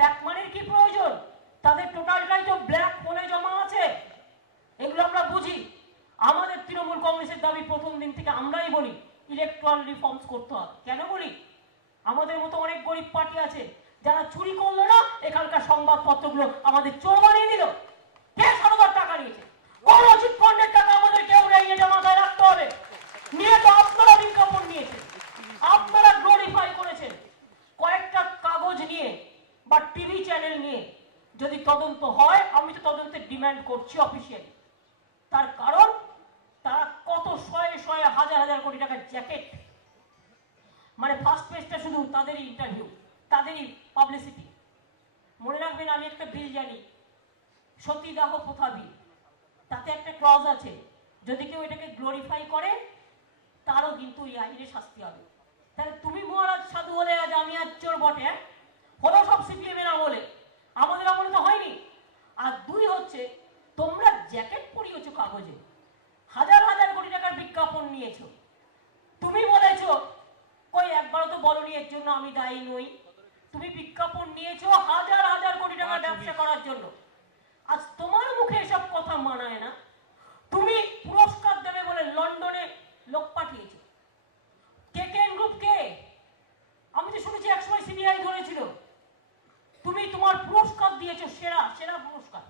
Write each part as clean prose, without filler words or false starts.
Black মানির কি প্রয়োজন? তাদের টোটালটাই তো ব্ল্যাক হোলে জমা আছে। এগুলো আমরা বুঝি। আমাদের তৃণমূল কংগ্রেসের দাবি প্রথম দিন থেকে আমরাই বলি ইলেকট্রাল রিফর্মস করতে হবে। কেন বলি? আমাদের মতো অনেক গরিব পার্টি আছে যারা চুরি করলো না, এখানকার সংবাদপত্রগুলো আমাদের চোর বানিয়ে দিল। কে সরকার টাকা নিয়েছে? কোন চিট ফান্ডের টাকা আমাদের কেউ নেই, এটা মাথায় রাখতে হবে। নিয়ে তো আপনারা বিজ্ঞাপন নিয়েছেন, আপনারা গ্লোরিফাই করেছেন। কয়েকটা কাগজ নিয়ে বা টিভি চ্যানেল নিয়ে যদি তদন্ত হয়, আমি তো তদন্তের ডিমান্ড করছি অফিসিয়ালি। তার কারণ তারা কত শয়ে শয়ে হাজার হাজার কোটি টাকার জ্যাকেট, মানে ফার্স্ট পেজটা শুধু তাদেরই ইন্টারভিউ, তাদেরই পাবলিসিটি। মনে রাখবেন, আমি একটা বিল জানি, সতীদাহ প্রথা বিল। তাতে একটা ক্লজ আছে, যদি কেউ এটাকে গ্লোরিফাই করে তারও কিন্তু এই আইনে শাস্তি হবে। তাহলে তুমি মহারাজ সাধু হলে আজ আমি আজ চোর বটে, হলো সব সিপিএমের আমলে, আমাদের আমলে তো হয়নি। আর দুই হচ্ছে, তোমরা জ্যাকেট পরিয়েছো কাগজে, হাজার হাজার কোটি টাকার বিজ্ঞাপন নিয়েছো। তুমি বলেছো, কই একবারও তো বলনি এর জন্য আমি দায়ী নই। তুমি বিজ্ঞাপন নিয়েছো হাজার হাজার কোটি টাকার ব্যবসা করার জন্য। আজ তোমার মুখে এসব কথা মানায় না। তুমি পুরস্কার দেবে বলে লন্ডনে লোক পাঠিয়েছো। কেকেএন গ্রুপ কে? আমি তো শুনেছি একসময় সিবিআই ধরেছিল। তুমি তোমার পুরস্কার দিয়েছো, সেরা সেরা পুরস্কার।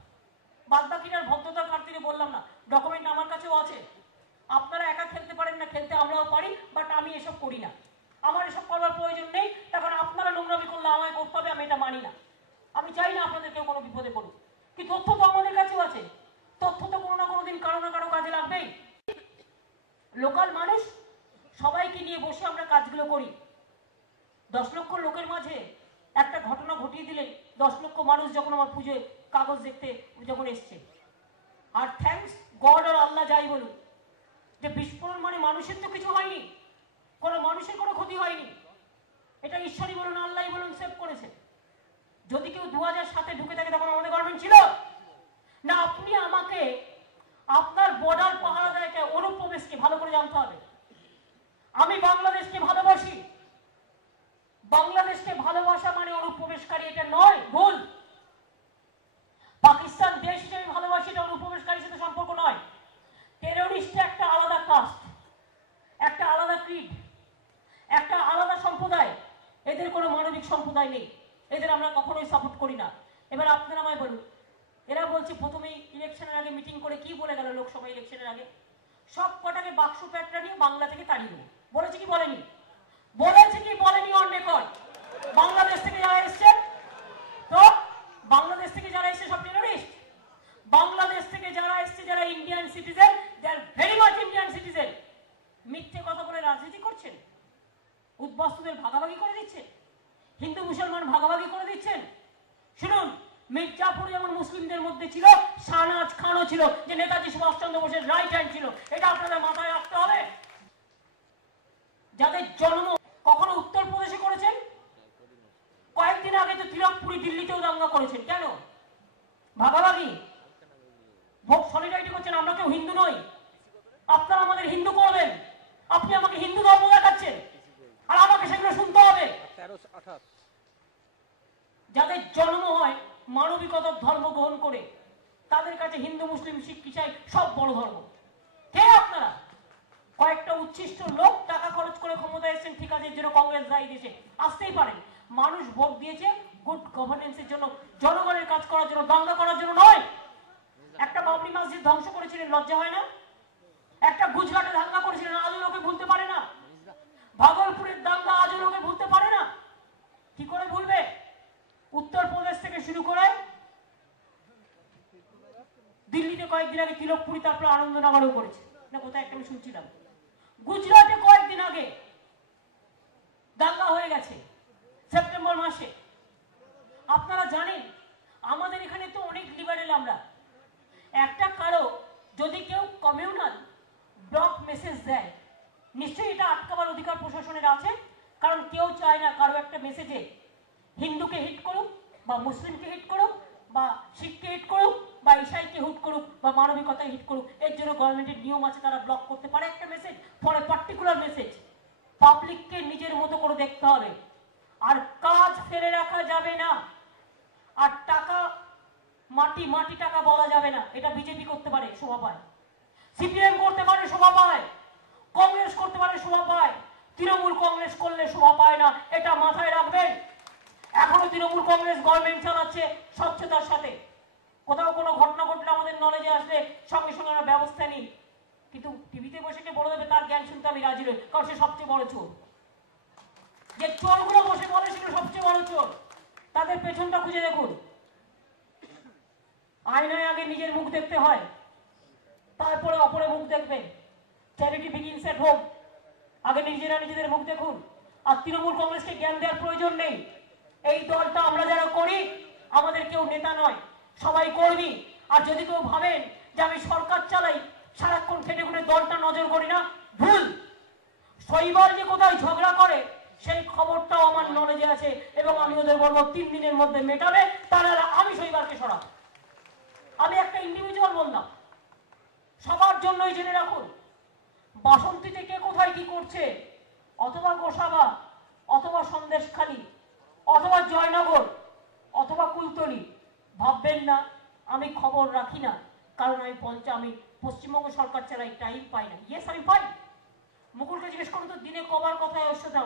বাদ বাকিটার ভদ্রতার খাতিরে বললাম না, ডকুমেন্ট আমার কাছেও আছে। আপনারা একা খেলতে পারেন না, খেলতে আমরাও পারি, বাট আমি এসব করি না। আমার এসব করার প্রয়োজন নেই। তখন আপনারা নোংরামি করলে আমায় করতে হবে, আমি এটা মানি না। আমি চাই না আপনাদের কেউ কোনো বিপদে পড়ুক। কি তথ্য তো আমাদের কাছেও আছে, তথ্য তো কোনো না কোনো দিন কারো না কারো কাজে লাগবেই। লোকাল মানুষ সবাইকে নিয়ে বসে আমরা কাজগুলো করি। 10 লক্ষ লোকের মাঝে একটা ঘটনা ঘটিয়ে দিলেন, 10 লক্ষ মানুষ যখন আমার পুজোয় কাগজ দেখতে যখন এসছে। আর থ্যাঙ্কস গড আর আল্লাহ যাই বলুন, যে বিস্ফোরণ মানে মানুষের তো কিছু হয়নি, কোনো মানুষের কোনো ক্ষতি হয়নি। এটা ঈশ্বরই বলুন আল্লাহই বলুন সেভ করেছে। যদি কেউ 2007-এ ঢুকে থাকে তখন আমাদের গভর্নমেন্ট ছিল না। আপনি আমাকে আপনার বর্ডার পাহারা দেয় অনুপ্রবেশকে ভালো করে জানতে হবে। আমি বাংলাদেশকে ভালোবাসি। বাংলাদেশকে ভালোবাসা মানে অনুপ্রবেশকারী এটা নয়, ভুল। পাকিস্তান দেশ হিসেবে ভালোবাসি, এটা অনুপ্রবেশকারীর সাথে সম্পর্ক নয়। টেরোরিস্ট একটা আলাদা কাস্ট, একটা আলাদা ক্রিড, একটা আলাদা সম্প্রদায়। এদের কোনো মানবিক সম্প্রদায় নেই, এদের আমরা কখনোই সাপোর্ট করি না। এবার আপনারা আমায় বলুন, এরা বলছে প্রথমেই ইলেকশনের আগে মিটিং করে কি বলে গেল, লোকসভা ইলেকশনের আগে সব কটাকে বাক্স প্যাটরা নিয়ে বাংলা থেকে তাড়িয়ে দেবো। বলেছে কি বলেনি? বলেছে কি বলেনি? On record. বাংলাদেশ থেকে যারা এসছে, তো বাংলাদেশ থেকে যারা এসছে সব টেরোরিস্ট। বাংলাদেশ থেকে যারা এসছে, যারা Indian citizen, they are very much Indian citizen. মিথ্যে কথা বলে রাজনীতি করছেন, উদ্বাস্তুদের ভাগাভাগি করে দিচ্ছেন, হিন্দু মুসলমান ভাগাভাগি করে দিচ্ছেন। শুনুন, মির্জাপুর যেমন মুসলিমদের মধ্যে ছিল, শাহনাজ খানও ছিল, যে নেতাজি সুভাষচন্দ্র বোসের রাইট হ্যান্ড ছিল। এটা আপনাদের মাথায় রাখতে হবে। যাদের জন্ম কখনো উত্তরপ্রদেশে করেছেন, কয়েকদিন আগে তো তিলকপুরি দিল্লিতেও দাঙ্গা করেছেন। কেন? ভাগাভাগি, ভোট সলিডারিটি করছেন। আমরা কেউ হিন্দু নই, আপনারা আমাদের হিন্দু করবেন। আপনি আমাকে হিন্দু ধর্ম দেখাচ্ছেন আর আমাকে সেগুলো শুনতে হবে। যাদের জন্ম হয় মানবিকতার ধর্ম গ্রহণ করে, তাদের কাছে হিন্দু মুসলিম শিখ ইসাই সব বড় ধর্ম। কে আপনারা? কয়েকটা উচ্ছিষ্ট লোক টাকা খরচ করে ক্ষমতায় এসেছেন, ঠিক আছে, এর জন্য কংগ্রেস দায়ী, দেশে আসতেই পারেন। মানুষ ভোট দিয়েছে গুড গভর্নেন্সের জন্য, জনগণের কাজ করার জন্য, দাঙ্গা করার জন্য নয়। একটা বাবরি মসজিদ ধ্বংস করেছিলেন, লজ্জা হয় না? একটা গুজরাটে দাঙ্গা করেছিলেন, আজও লোকে ভুলতে পারে না। ভাগলপুরের দাঙ্গা আজও লোকে ভুলতে পারে না। কি করে ভুলবে? উত্তরপ্রদেশ থেকে শুরু করে দিল্লিতে কয়েকদিন আগে তিলকপুরি, তারপর আনন্দনগরেও করেছে না, কোথায় একটা আমি শুনছিলাম। গুজরাটে কয়েকদিন আগে দাঙ্গা হয়ে গেছে সেপ্টেম্বর মাসে। আপনারা জানেন আমাদের এখানে তো অনেক লিবারেল আমরা। একটা কারো যদি কেউ কমিউনাল ব্লক মেসেজ দেয়, নিশ্চয়ই এটা আটকাবার অধিকার প্রশাসনের আছে। কারণ কেউ চায় না কারো একটা মেসেজে হিন্দুকে হিট করুক, বা মুসলিমকে হিট করুক, বা শিখকে হিট করুক, বা ইসাইকে হিট করুক, বা মানবিকতায় হিট করুক। এর জন্য গভর্নমেন্টের নিয়ম আছে, তারা ব্লক করতে পারে একটা message for a particular message. পাবলিককে নিজের মতো করে দেখতে হবে, আর কাজ ফেলে রাখা যাবে না। আর টাকা মাটি মাটি টাকা বলা যাবে না, এটা বিজেপি করতে পারে, শোভা পায়। সিপিএম করতে পারে, শোভা পায়। কংগ্রেস করতে পারে, শোভা পায়। তৃণমূল কংগ্রেস করলে শোভা পায় না, এটা মাথায় রাখবেন। এখনো তৃণমূল কংগ্রেস গভর্নমেন্ট চালাচ্ছে স্বচ্ছতার সাথে। কোথাও কোনো ঘটনা ঘটলে আমাদের নলেজে আসলে সঙ্গে সঙ্গে আমরা ব্যবস্থা নিই, কিন্তু টিভিতে বসে কে বলে দেবে তার জ্ঞান শুনতে আমি রাজি নই, কারণ সে সবচেয়ে বড় চোর। যে চোরগুলো বসে বলে সেগুলো সবচেয়ে বড় চোর, তাদের পেছনটা খুঁজে দেখুন। আয়নায় আগে নিজের মুখ দেখতে হয়, তারপরে অপরের মুখ দেখবেন। Charity begins at home. আগে নিজেরা নিজেদের মুখ দেখুন। আর তৃণমূল কংগ্রেসকে জ্ঞান দেওয়ার প্রয়োজন নেই। এই দলটা আমরা যারা করি, আমাদের কেউ নেতা নয়, সবাই কর্মী। আর যদি কেউ ভাবেন যে আমি সরকার চালাই, সারাক্ষণ খেটে খুঁটে দলটা নজর করি না, ভুল। শৈবাল যে কোথায় ঝগড়া করে সেই খবরটাও আমার নলেজে আছে, এবং আমি ওদের বলবো 3 দিনের মধ্যে মেটাবে, তাহলে আমি শৈবালকে সরাবো। আমি একটা ইন্ডিভিজুয়াল বললাম, সবার জন্যই জেনে রাখুন। বাসন্তীতে কে কোথায় কি করছে, অথবা গোসাবা, অথবা সন্দেশখালী, অথবা জয়নগর, অথবা কুলতলি, ভাববেন না আমি খবর রাখি না, কারণ আমি পশ্চিমবঙ্গ সরকার চালাই, টাইম পাই না। ইয়েস, আমি পাই। মুকুলকে জিজ্ঞেস করুন তো দিনে কবার কথায় ওর সাথে